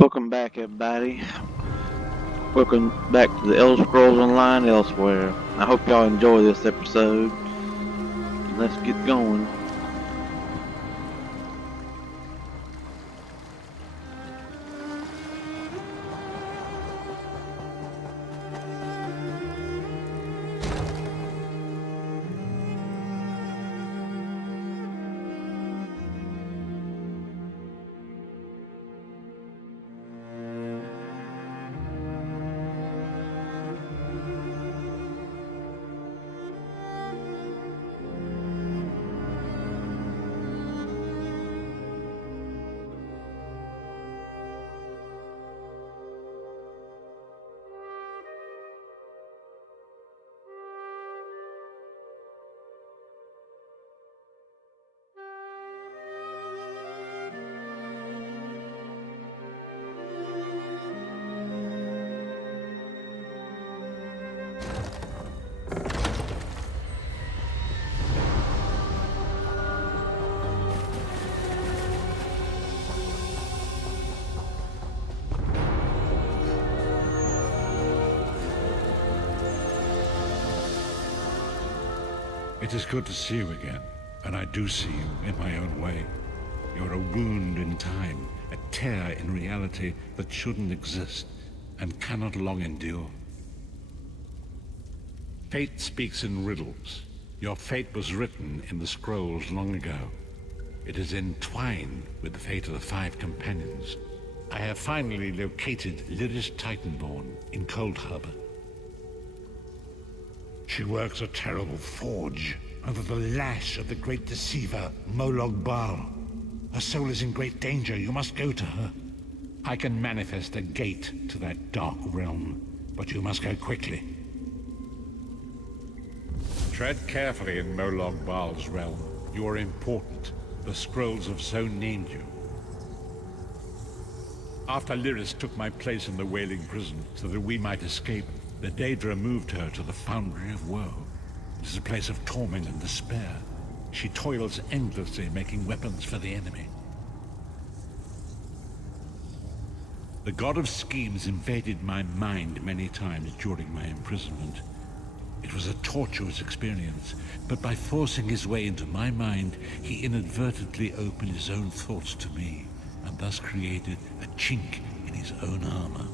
Welcome back, everybody. Welcome back to the Elder Scrolls Online Elsweyr. I hope y'all enjoy this episode. Let's get going. It is good to see you again, and I do see you in my own way. You're a wound in time, a tear in reality that shouldn't exist and cannot long endure. Fate speaks in riddles. Your fate was written in the scrolls long ago. It is entwined with the fate of the 5 companions. I have finally located Lyris Titanborn in Cold Harbor. She works a terrible forge under the lash of the great deceiver, Molog Baal. Her soul is in great danger. You must go to her. I can manifest a gate to that dark realm, but you must go quickly. Tread carefully in Molog Baal's realm. You are important. The scrolls have so named you. After Lyris took my place in the Wailing Prison so that we might escape, the Daedra moved her to the Foundry of Woe. It is a place of torment and despair. She toils endlessly making weapons for the enemy. The God of Schemes invaded my mind many times during my imprisonment. It was a tortuous experience, but by forcing his way into my mind, he inadvertently opened his own thoughts to me, and thus created a chink in his own armor.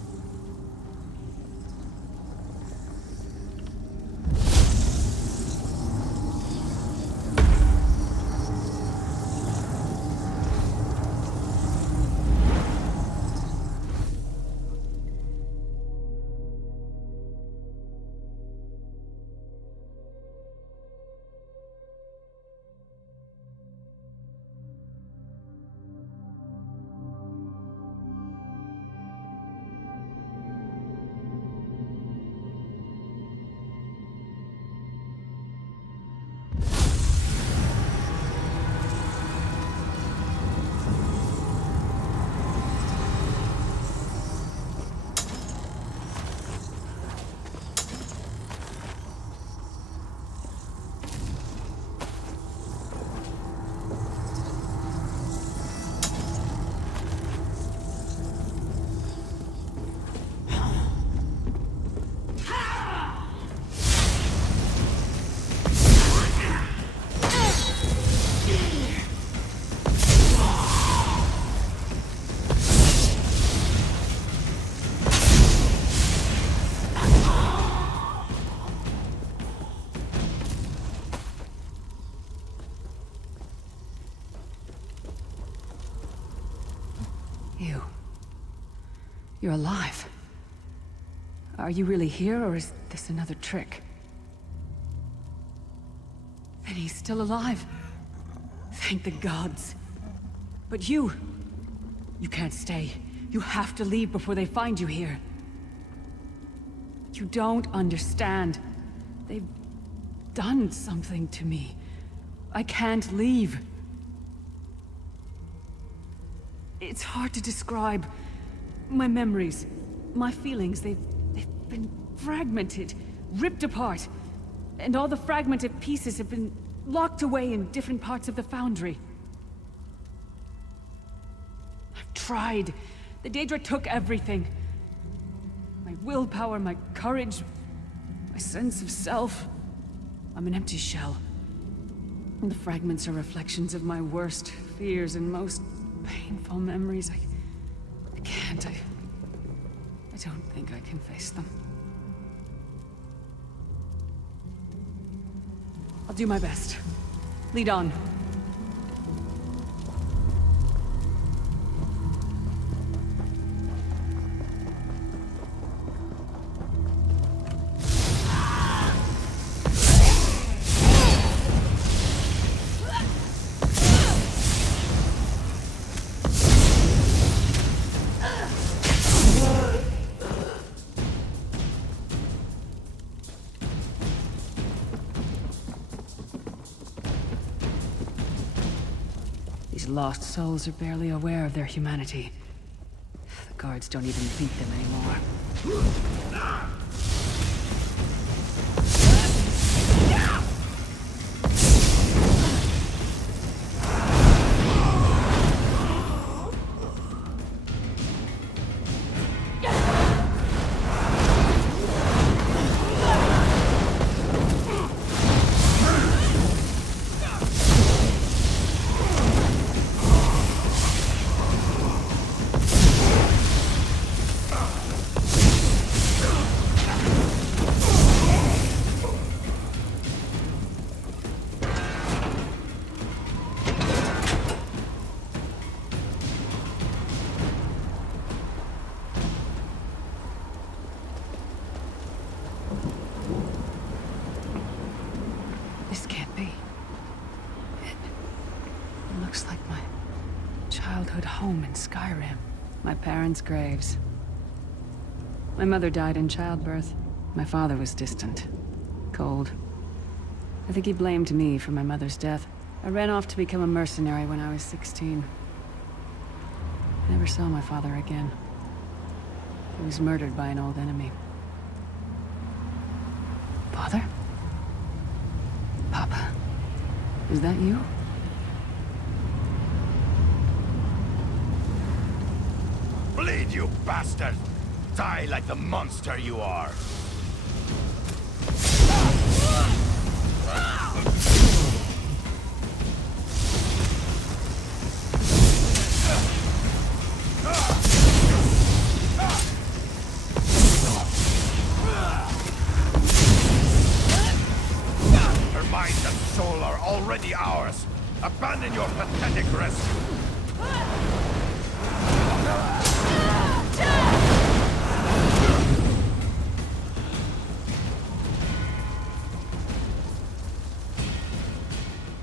You're alive. Are you really here, or is this another trick? And he's still alive. Thank the gods. But you can't stay. You have to leave before they find you here. You don't understand. They've done something to me. I can't leave. It's hard to describe. My memories, my feelings, they've been fragmented, ripped apart. And all the fragmented pieces have been locked away in different parts of the Foundry. I've tried The Daedra took everything. My willpower, my courage, my sense of self. I'm an empty shell. And the fragments are reflections of my worst fears and most painful memories. I can't. I don't think I can face them. I'll do my best. Lead on. These lost souls are barely aware of their humanity. The guards don't even beat them anymore. This can't be. It looks like my childhood home in Skyrim. My parents' graves. My mother died in childbirth. My father was distant. Cold. I think he blamed me for my mother's death. I ran off to become a mercenary when I was 16. I never saw my father again. He was murdered by an old enemy. Father? Papa, is that you? Bleed, you bastard! Die like the monster you are! Already ours. Abandon your pathetic rescue.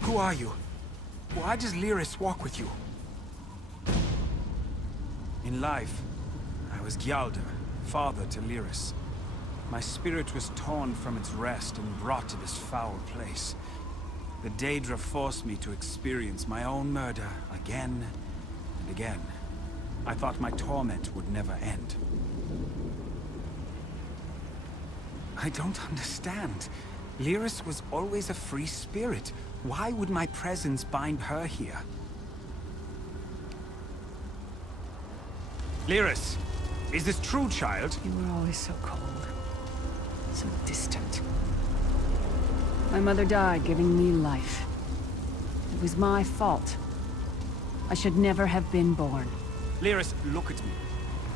Who are you? Why does Lyris walk with you? In life, I was Gyalder, father to Lyris. My spirit was torn from its rest and brought to this foul place. The Daedra forced me to experience my own murder again and again. I thought my torment would never end. I don't understand. Lyris was always a free spirit. Why would my presence bind her here? Lyris, is this true, child? You were always so cold. So distant. My mother died giving me life. It was my fault. I should never have been born. Lyris, look at me.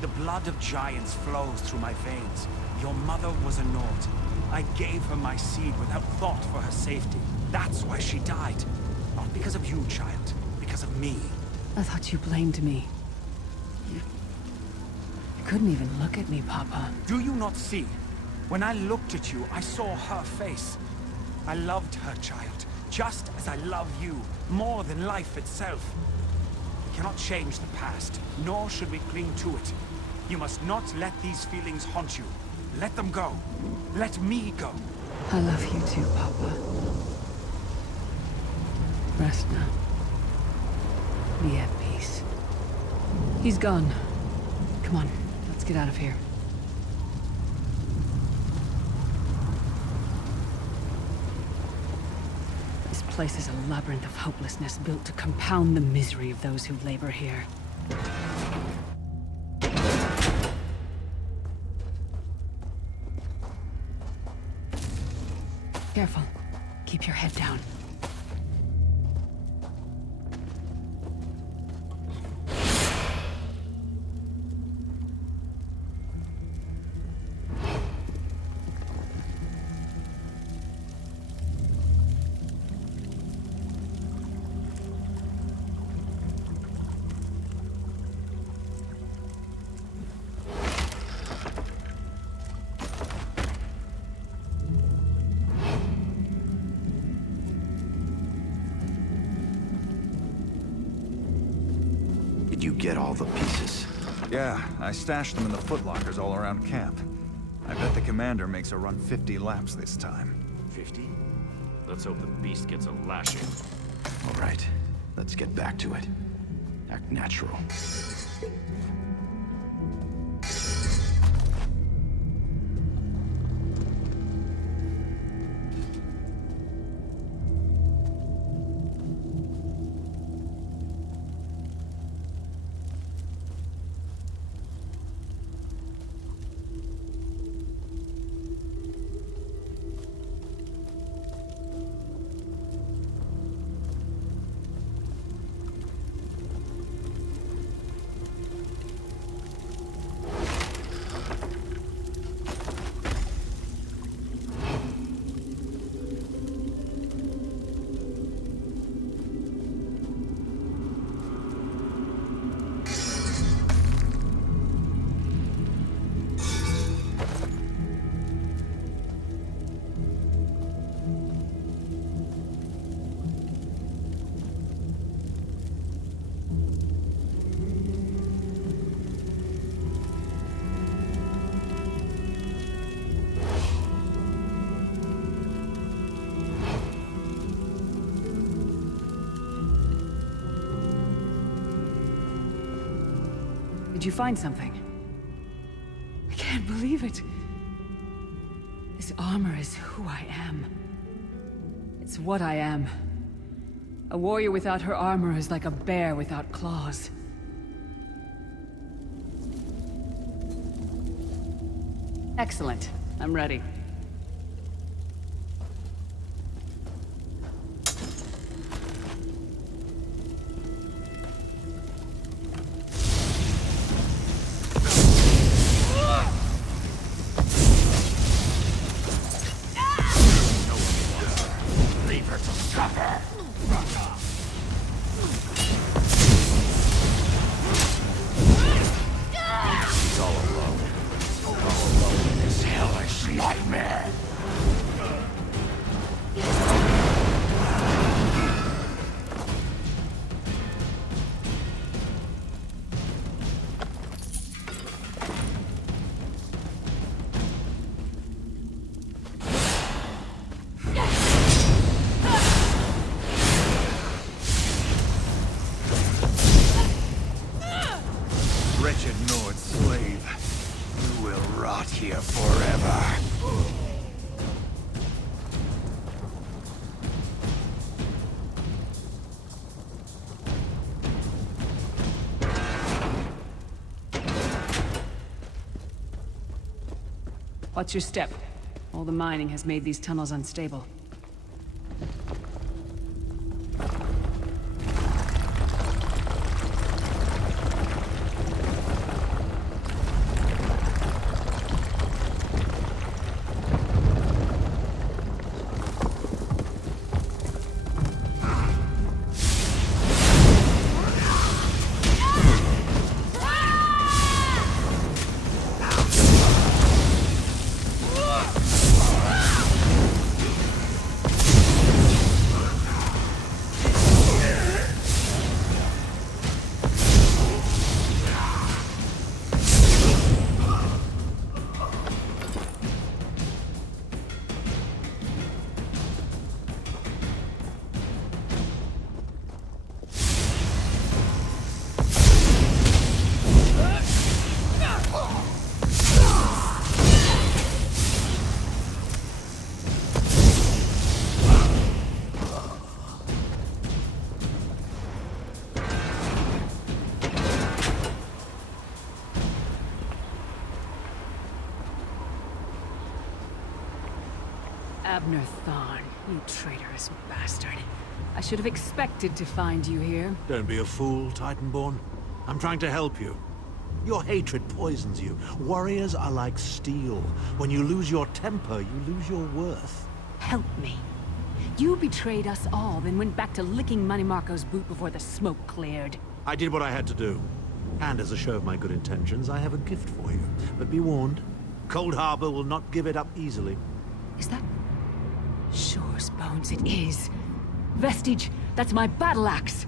The blood of giants flows through my veins. Your mother was a Nord. I gave her my seed without thought for her safety. That's why she died. Not because of you, child. Because of me. I thought you blamed me. You couldn't even look at me, Papa. Do you not see? When I looked at you, I saw her face. I loved her, child, just as I love you, more than life itself. We cannot change the past, nor should we cling to it. You must not let these feelings haunt you. Let them go. Let me go. I love you too, Papa. Rest now. Be at peace. He's gone. Come on, let's get out of here. This place is a labyrinth of hopelessness built to compound the misery of those who labor here. Careful. Keep your head down. Did you get all the pieces? Yeah, I stashed them in the footlockers all around camp. I bet the commander makes a run 50 laps this time. 50? Let's hope the beast gets a lashing. All right, let's get back to it. Act natural. Did you find something? I can't believe it. This armor is who I am. It's what I am. A warrior without her armor is like a bear without claws. Excellent. I'm ready. Wretched Nord slave, you will rot here forever. Watch your step. All the mining has made these tunnels unstable. Abner Thorn, you traitorous bastard. I should have expected to find you here. Don't be a fool, Titanborn. I'm trying to help you. Your hatred poisons you. Warriors are like steel. When you lose your temper, you lose your worth. Help me. You betrayed us all, then went back to licking Manny Marco's boot before the smoke cleared. I did what I had to do. And as a show of my good intentions, I have a gift for you. But be warned, Cold Harbor will not give it up easily. Is that... Sure as bones it is. Vestige, that's my battle axe.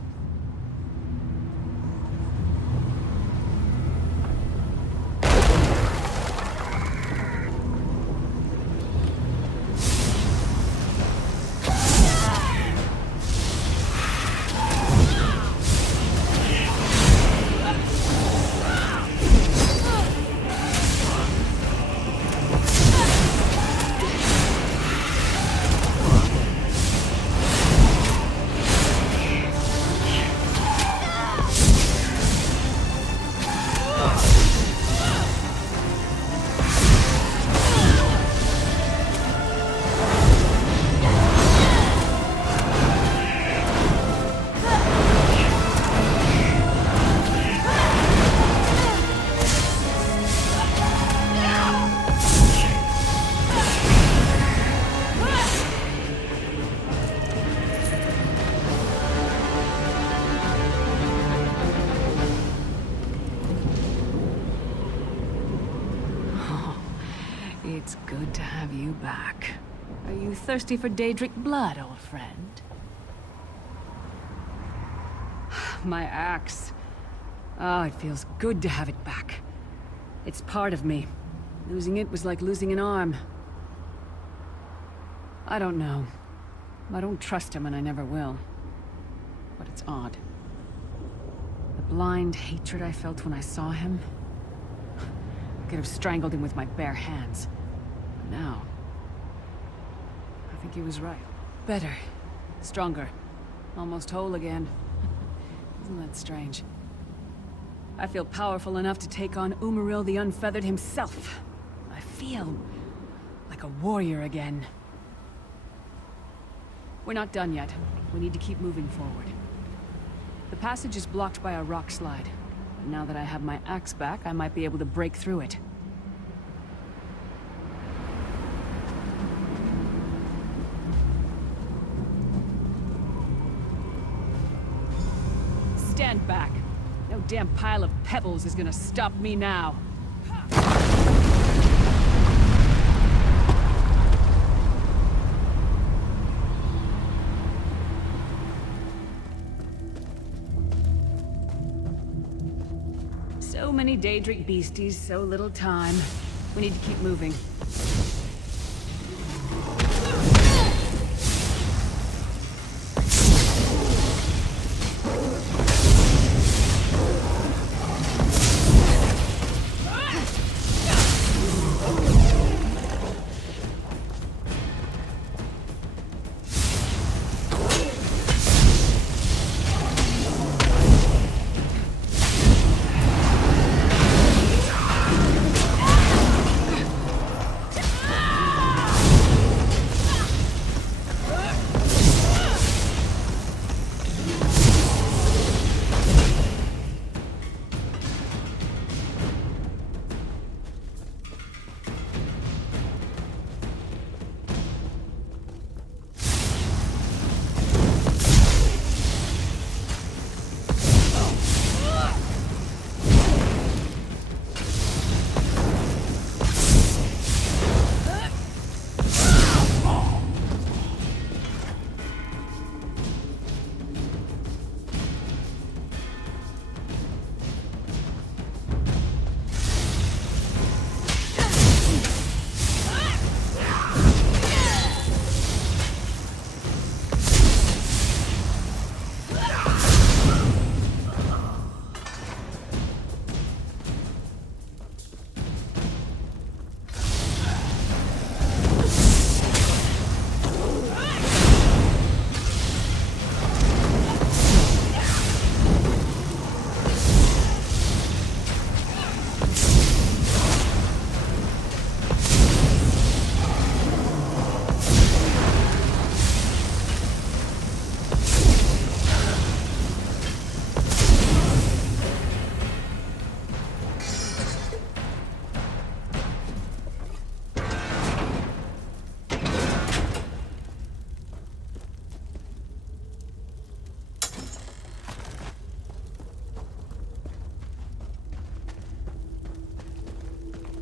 It's good to have you back. Are you thirsty for Daedric blood, old friend? My axe. Oh, it feels good to have it back. It's part of me. Losing it was like losing an arm. I don't know. I don't trust him and I never will. But it's odd. The blind hatred I felt when I saw him... I could have strangled him with my bare hands. But now... I think he was right. Better. Stronger. Almost whole again. Isn't that strange? I feel powerful enough to take on Umaril the Unfeathered himself. I feel... like a warrior again. We're not done yet. We need to keep moving forward. The passage is blocked by a rock slide. Now that I have my axe back, I might be able to break through it. Stand back. No damn pile of pebbles is gonna stop me now. So many Daedric beasties, so little time. We need to keep moving.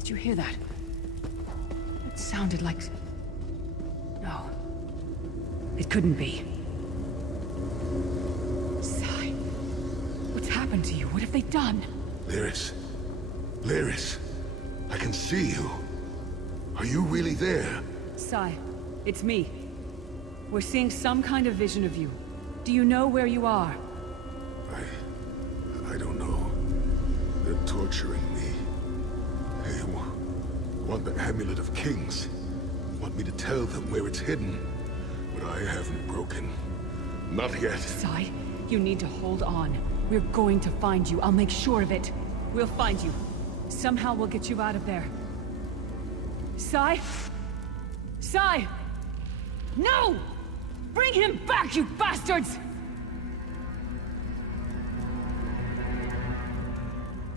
Did you hear that? It sounded like... No. It couldn't be. Sai, what's happened to you? What have they done? Lyris. Lyris. I can see you. Are you really there? Sai, it's me. We're seeing some kind of vision of you. Do you know where you are? I don't know. They're torturing me. They want the Amulet of Kings. Want me to tell them where it's hidden. But I haven't broken. Not yet. Sai, you need to hold on. We're going to find you. I'll make sure of it. We'll find you. Somehow we'll get you out of there. Sai? Sai! No! Bring him back, you bastards!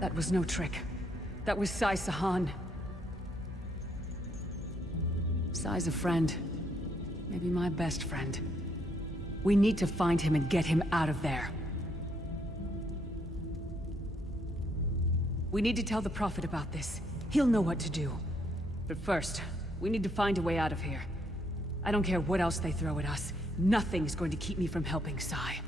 That was no trick. That was Sai Sahan. Sai's a friend. Maybe my best friend. We need to find him and get him out of there. We need to tell the Prophet about this. He'll know what to do. But first, we need to find a way out of here. I don't care what else they throw at us. Nothing's going to keep me from helping Sai.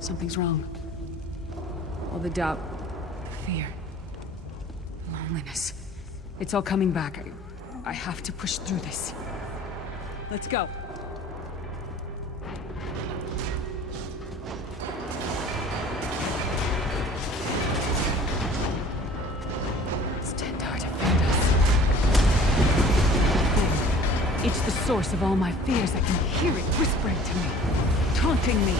Something's wrong. All the doubt, the fear, loneliness. It's all coming back. I have to push through this. Let's go. It's Tendar to find us. It's the source of all my fears. I can hear it whispering to me, taunting me.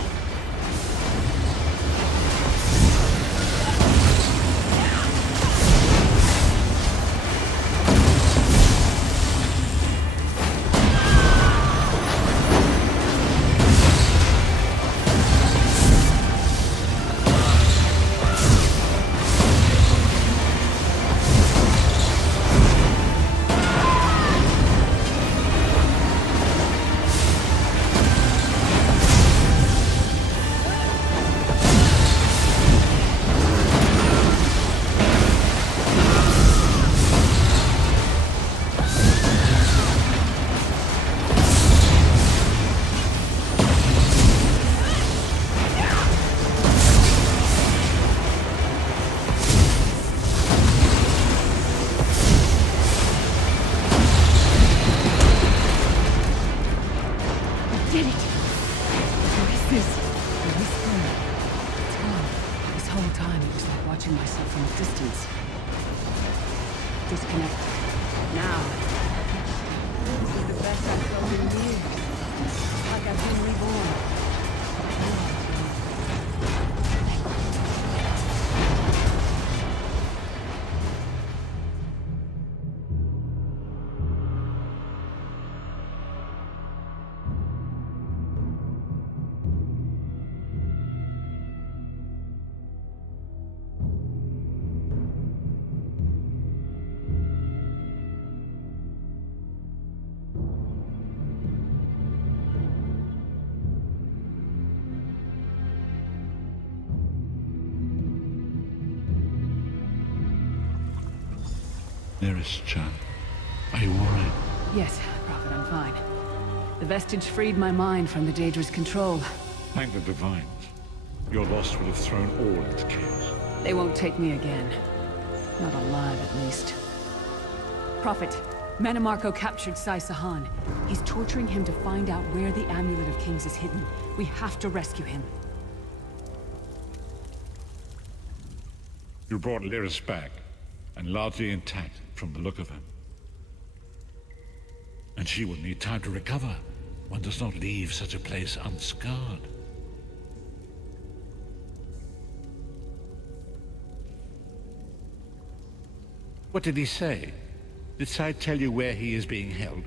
Nearest Chan. Are you alright? Yes, Prophet, I'm fine. The vestige freed my mind from the Daedra's control. Thank the Divines. Your loss would have thrown all into chaos. They won't take me again. Not alive, at least. Prophet, Manimarco captured Sai Sahan. He's torturing him to find out where the Amulet of Kings is hidden. We have to rescue him. You brought Lyris back, and largely intact from the look of her. And she will need time to recover. One does not leave such a place unscarred. What did he say? Did Sai tell you where he is being held?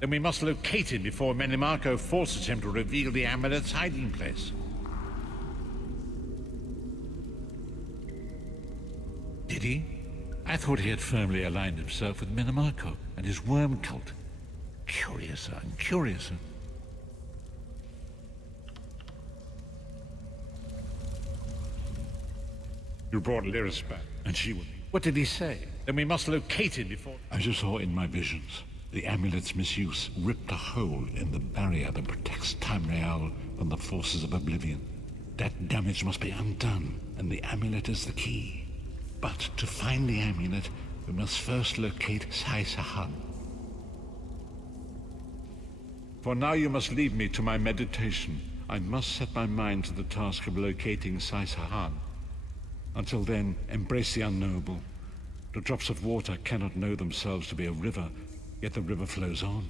Then we must locate him before Manimarco forces him to reveal the amulet's hiding place. Did he? I thought he had firmly aligned himself with Manimarco and his worm cult. Curiouser and curiouser. You brought Lyris back, and she would... What did he say? Then we must locate him before... As you saw in my visions, the amulet's misuse ripped a hole in the barrier that protects Tamriel from the forces of Oblivion. That damage must be undone, and the amulet is the key. But to find the amulet, we must first locate Sai Sahan. For now you must leave me to my meditation. I must set my mind to the task of locating Sai Sahan. Until then, embrace the unknowable. The drops of water cannot know themselves to be a river, yet the river flows on.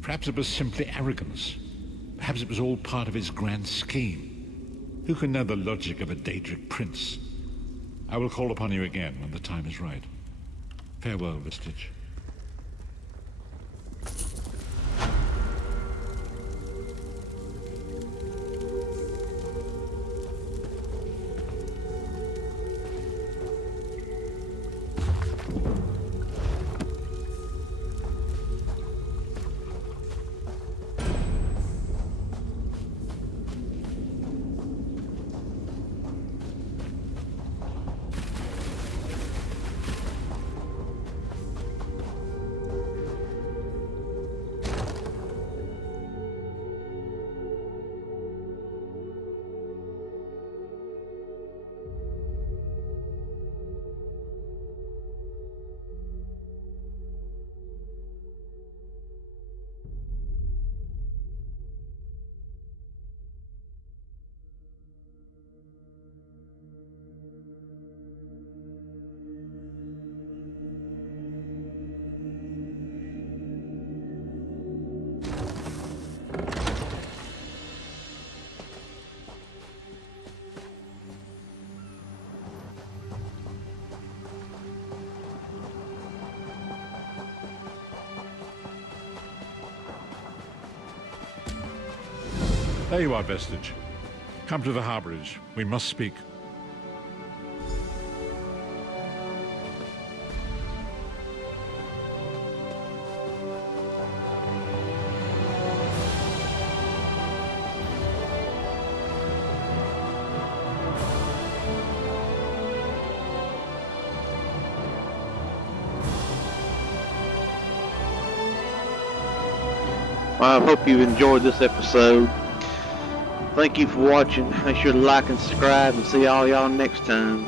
Perhaps it was simply arrogance. Perhaps it was all part of his grand scheme. Who can know the logic of a Daedric prince? I will call upon you again when the time is right. Farewell, Vestige. There you are, Vestige. Come to the harborage. We must speak. Well, I hope you enjoyed this episode. Thank you for watching. Make sure to like and subscribe, and see all y'all next time.